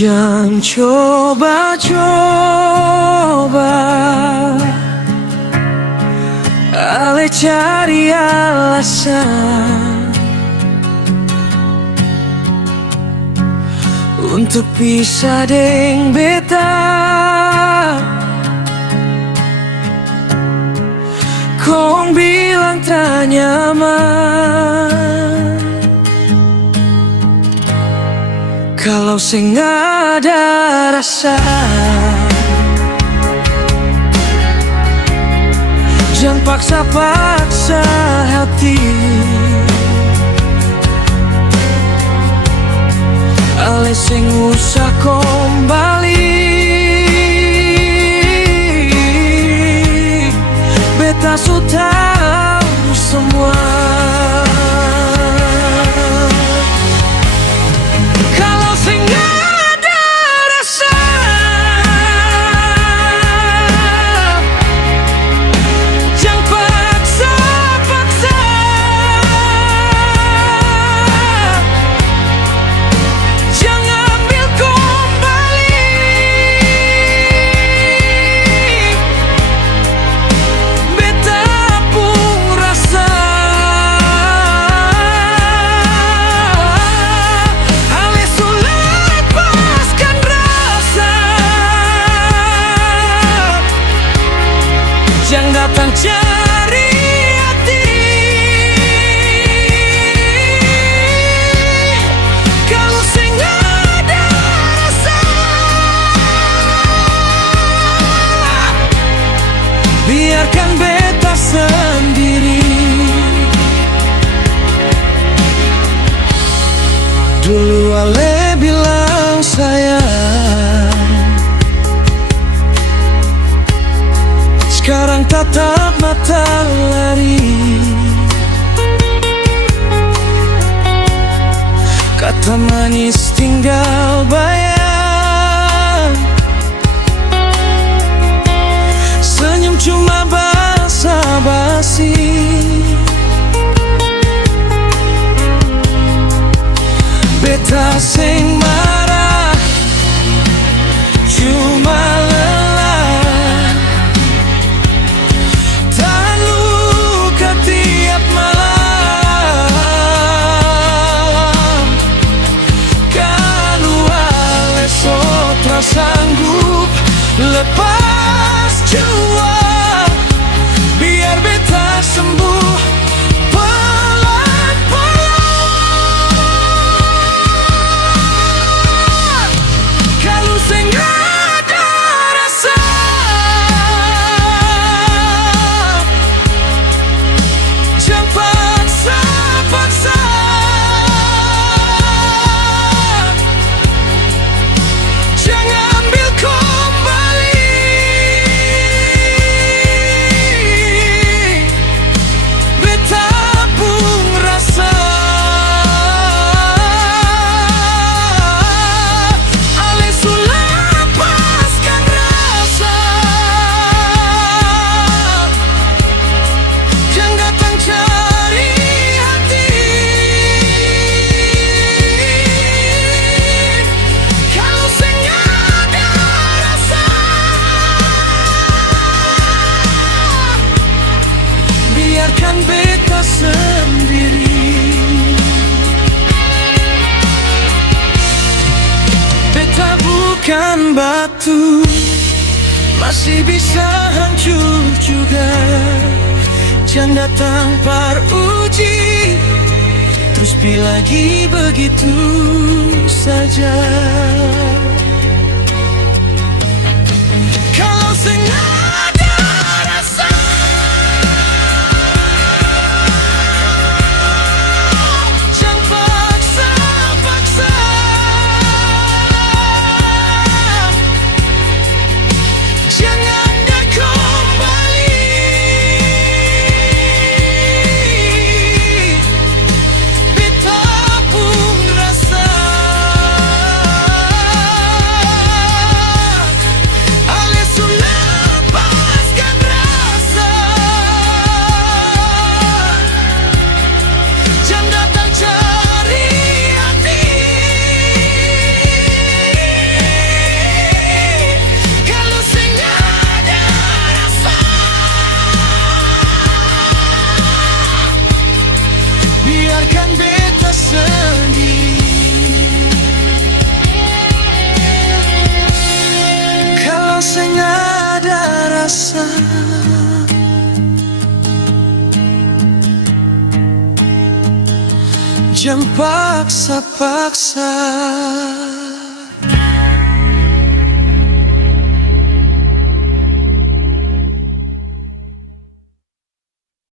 Jangan coba-coba ale cari alasan untuk pisah deng beta. Kong bilang tak nyaman kalau sing ada rasa. Jangan paksa-paksa hati, ale sing usah kembali. Beta sudah tahu semua. Jangan datang cari hati kalau sing ada rasa. Biarkan beta sendiri. Dulu ale bilang sayang, sekarang tatap mata lari. Kata manis tinggal bayang, senyum cuma basa-basi. Beta sing marah cuma lelah, tahan luka tiap malam. Kalau ale sotra sanggup lepas jua, biar beta sembuh pelan-pelan. Kalau sing ada rasa, jangan paksa-paksa. Jangan ambil kembali. Beta pun rasa ale sudah lepaskan rasa. Jangan datang cari hati kalau sing ada rasa. Biarkan beta sendiri. Beta bukan batu, masih bisa hancur juga. Jangan datang paruji, terus pi lagi begitu saja. Kalau sing ada rasa, jangan paksa-paksa. Jangan ada kembali. rasa. Jangan paksa-paksa.